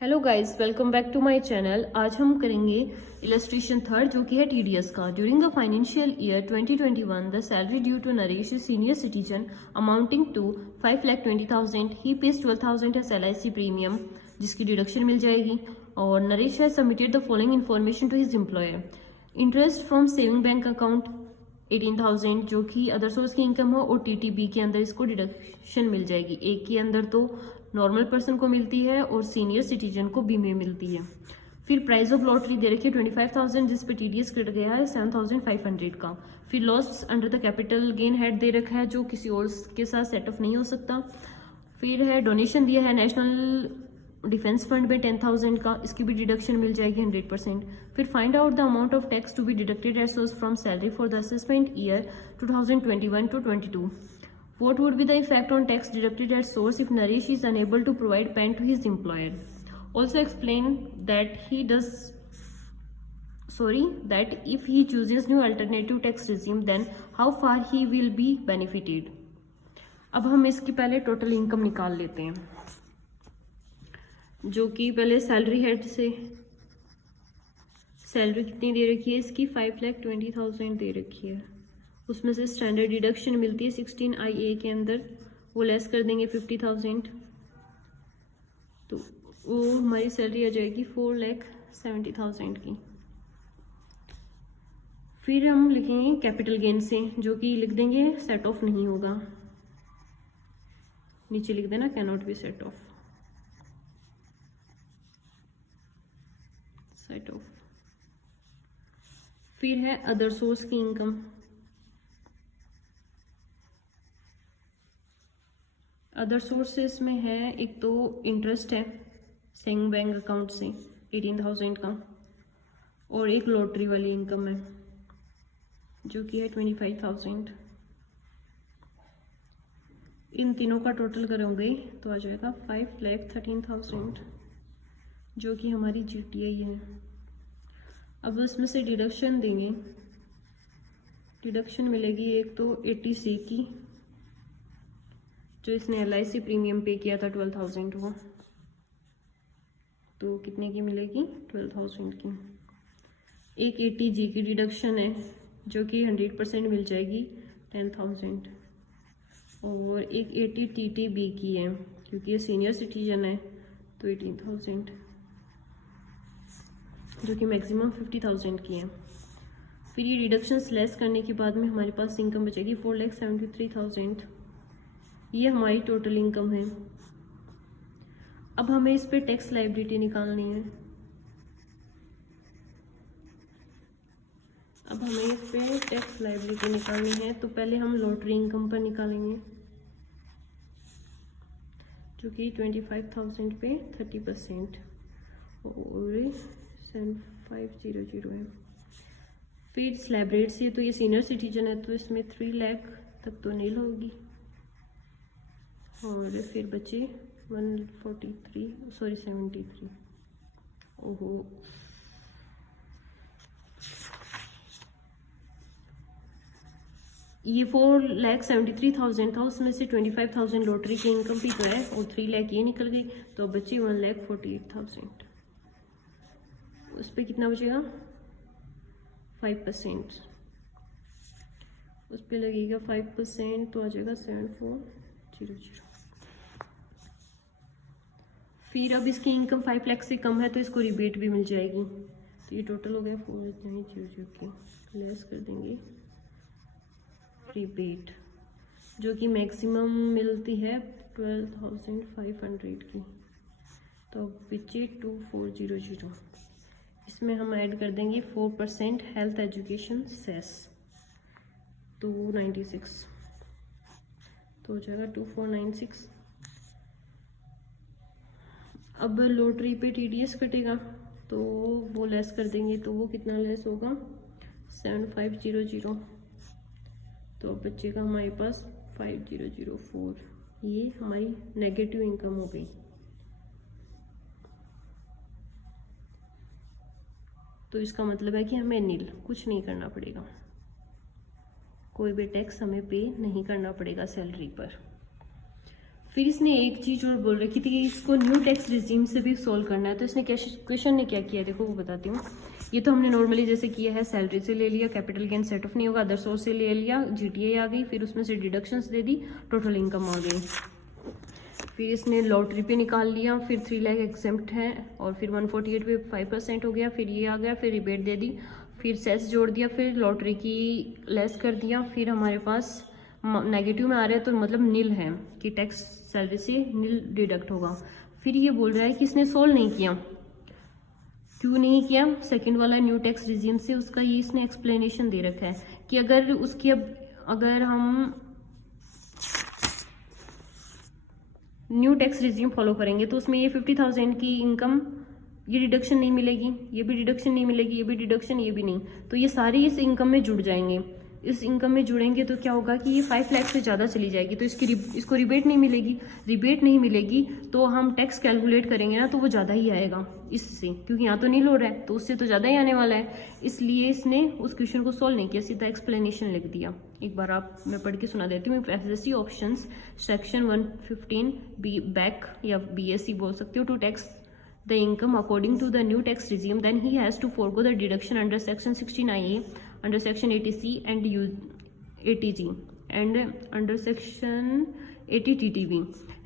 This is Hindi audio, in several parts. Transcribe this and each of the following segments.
Hello guys, welcome back to my channel. आज हम करेंगे इलस्ट्रेशन थर्ड जो कि है टीडीएस का। During the financial year 2021 the salary due to Naresh senior citizen amounting to 5,20,000 he pays 12,000 as LIC premium जिसकी डिडक्शन मिल जाएगी। और Naresh has submitted the following information to his employer. Interest from saving bank account 18,000 जो कि अदर सोर्स की इनकम हो और TTB के अंदर इसको डिडक्शन मिल जाएगी। एक के अंदर तो नॉर्मल पर्सन को मिलती है और सीनियर सिटीजन को बी में मिलती है। फिर प्राइस ऑफ लॉटरी दे रखी है 25,000 जिस पे TDS कट गया है 7,500 का। फिर loss under the capital gain head दे रखा है जो किसी और के साथ सेट ऑफ नहीं हो सकता। फिर है डोनेशन दिया है नेशनल डिफेंस फंड में 10,000 का, इसकी भी डिडक्शन मिल जाएगी 100%। फिर find out the amount of tax to be deducted at source from salary for the assessment year 2021 to 22. What would be the effect on tax deducted at source if Naresh is unable to provide PAN to his employer? Also explain that that if he chooses new alternative tax regime, then how far he will be benefited. अब हम इसकी पहले टोटल इनकम निकाल लेते हैं, जो कि पहले सैलरी हेड से सैलरी कितनी दे रखी है इसकी 5,20,000 दे रखी है। उसमें से स्टैंडर्ड डिडक्शन मिलती है 16IA के अंदर, वो लेस कर देंगे 50,000 तो वो हमारी सैलरी आ जाएगी 4,70,000 की। फिर हम लिखेंगे कैपिटल गेन से, जो कि लिख देंगे सेट ऑफ नहीं होगा, नीचे लिख देना can not be set of. फिर है अदर सोर्स की इनकम। अदर सोर्सेस में है एक तो इंटरेस्ट है सेविंग बैंक अकाउंट से 18,000 का, और एक लॉटरी वाली इनकम है जो कि है 25,000। इन तीनों का टोटल करोगे तो आ जाएगा 5,13,000 जो कि हमारी GTI है। अब उसमें से डिडक्शन देंगे, डिडक्शन मिलेगी एक तो 80C की जो इसने LIC प्रीमियम पे किया था 12,000 वो, तो कितने की मिलेगी 12,000 की। एक 80G की डिडक्शन है जो कि 100% मिल जाएगी 10,000, और एक 80 TTB की है क्योंकि ये सीनियर सिटीजन है तो 18,000 जो कि मैक्सिमम 50,000 की है। फिर ये डिडक्शंस लेस करने के बाद में हमारे पास इनकम बचेगी 4,73,000। ये हमारी टोटल इनकम है। अब हमें इस पे टैक्स लायबिलिटी निकालनी है। तो पहले हम लॉटरी इनकम पर निकालेंगे जो कि 25,000 पे 30% और 7,500 है। फिर स्लैब रेट से तो ये सीनियर सिटीजन है तो इसमें 3 लाख तक तो नील होगी, और फिर बचे 73। ओहो, ये 4,73,000 था, उसमें से 25,000 लॉटरी की इनकम भी तो है और 3 लाख ये निकल गई, तो बची 1,48,000। उस पर कितना बचेगा 5%, उस पर लगेगा 5% तो आ जाएगा 7,400। फिर अब इसकी इनकम 5 लाख से कम है तो इसको रिबेट भी मिल जाएगी, तो ये टोटल हो गया 4,900 की। लेस कर देंगे रिबेट जो कि मैक्सिमम मिलती है 12,500 की, तो बचे 2,400। इसमें हम ऐड कर देंगे 4% हेल्थ एजुकेशन सेस 296, तो हो जाएगा 2,496। अब लॉटरी पे TDS कटेगा तो वो लेस कर देंगे, तो वो कितना लेस होगा 7,500, तो अब बचेगा हमारे पास 5,004। ये हमारी नेगेटिव इनकम हो गई। तो इसका मतलब है कि हमें नील कुछ नहीं करना पड़ेगा, कोई भी टैक्स हमें पे नहीं करना पड़ेगा सैलरी पर। फिर इसने एक चीज और बोल रखी थी कि इसको न्यू टैक्स रिजीम से भी सॉल्व करना है। तो इसने क्वेश्चन ने क्या किया देखो वो बताती हूँ। ये तो हमने नॉर्मली जैसे किया है, सैलरी से ले लिया, कैपिटल गेन सेट ऑफ नहीं होगा, अदर सोर्स से ले लिया, जीटीए आ गई, फिर उसमें से डिडक्शंस दे दी, टोटल इनकम आ गई। फिर इसने लॉटरी पे निकाल लिया, फिर 3 लाख एग्जेम्प्ट है, और फिर 148 पे 5% हो गया, फिर ये आ गया, फिर रिबेट दे दी, फिर सेस जोड़ दिया, फिर लॉटरी की लेस कर दिया, फिर हमारे पास नेगेटिव में आ रहा है तो मतलब नील है कि टैक्स सैलरी से नील डिडक्ट होगा। फिर ये बोल रहा है कि इसने सोल्व नहीं किया, क्यों नहीं किया, सेकंड वाला न्यू टैक्स रिजीम से, उसका ये इसने एक्सप्लेनेशन दे रखा है कि अगर उसकी अगर हम न्यू टैक्स रिजीम फॉलो करेंगे तो उसमें ये 50,000 की इनकम ये डिडक्शन नहीं मिलेगी, ये भी डिडक्शन नहीं मिलेगी, ये भी डिडक्शन, ये भी नहीं, तो ये सारी इस इनकम में जुड़ जाएंगे। इस इनकम में जुड़ेंगे तो क्या होगा कि ये 5 लाख से ज़्यादा चली जाएगी, तो इसको रिबेट नहीं मिलेगी। रिबेट नहीं मिलेगी तो हम टैक्स कैलकुलेट करेंगे ना तो वो ज़्यादा ही आएगा इससे, क्योंकि यहाँ तो नील हो रहा है तो उससे तो ज़्यादा ही आने वाला है। इसलिए इसने उस क्वेश्चन को सॉल्व नहीं किया, सीधा एक्सप्लेनेशन लिख दिया। एक बार मैं पढ़ के सुना देती हूँ। FSC options section 115 B back या बीएससी बोल सकते हो, to tax the income according to the new tax regime, then he has to forego the deduction under section 69A, under section 80C and 80G and under section 80 TTV.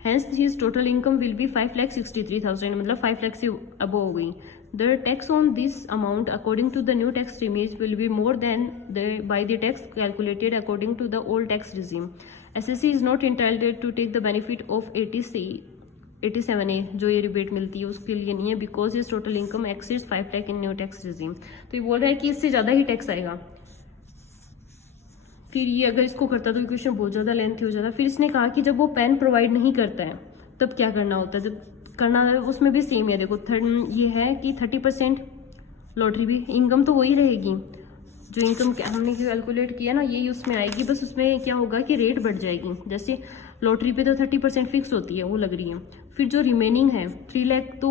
Hence his total income will be 5,63,000, मतलब 5 लाख से above हो गई। The tax on this amount according to the new tax regime will be more than by the tax calculated according to the old tax regime. SSC is not entitled to take the benefit of 87A जो ये रिबेट मिलती है उसके लिए नहीं है, बिकॉज इस टोटल इनकम एक्सीड्स 5 लाख इन न्यू टैक्स रिजीम। तो ये बोल रहा है कि इससे ज़्यादा ही टैक्स आएगा। फिर ये अगर इसको करता तो क्वेश्चन बहुत ज़्यादा लेंथी हो जाता। फिर इसने कहा कि जब वो पेन प्रोवाइड नहीं करता है तब क्या करना होता है, जब करना है उसमें भी सेम है। देखो ये है कि 30% लॉटरी भी इनकम तो वही रहेगी, जो इनकम हमने कैलकुलेट किया ना यही उसमें आएगी, बस उसमें क्या होगा कि रेट बढ़ जाएगी। जैसे लॉटरी पे तो 30% फिक्स होती है, वो लग रही है। फिर जो रिमेनिंग है 3 लाख तो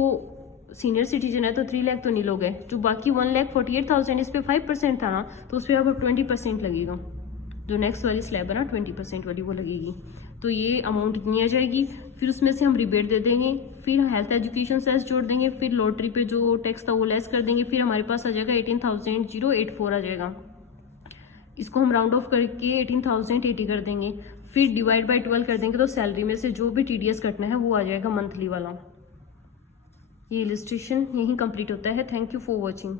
सीनियर सिटीजन है तो 3 लाख तो नहीं लोग है, जो बाकी 1,48,000 इस पे 5% था ना तो उस पर अब 20% लगेगा। जो नेक्स्ट वाली स्लैब है ना 20% वाली वो लगेगी, तो ये अमाउंट इतनी आ जाएगी। फिर उसमें से हम रिबेट दे देंगे, फिर हेल्थ एजुकेशन सेस जोड़ देंगे, फिर लॉटरी पे जो टैक्स था वो लेस कर देंगे, फिर हमारे पास आ जाएगा 18,084 आ जाएगा। इसको हम राउंड ऑफ करके 18,080 कर देंगे, फिर डिवाइड बाय 12 कर देंगे तो सैलरी में से जो भी टीडीएस कटना है वो आ जाएगा मंथली वाला। ये इलस्ट्रेशन यहीं कंप्लीट होता है। Thank you for watching.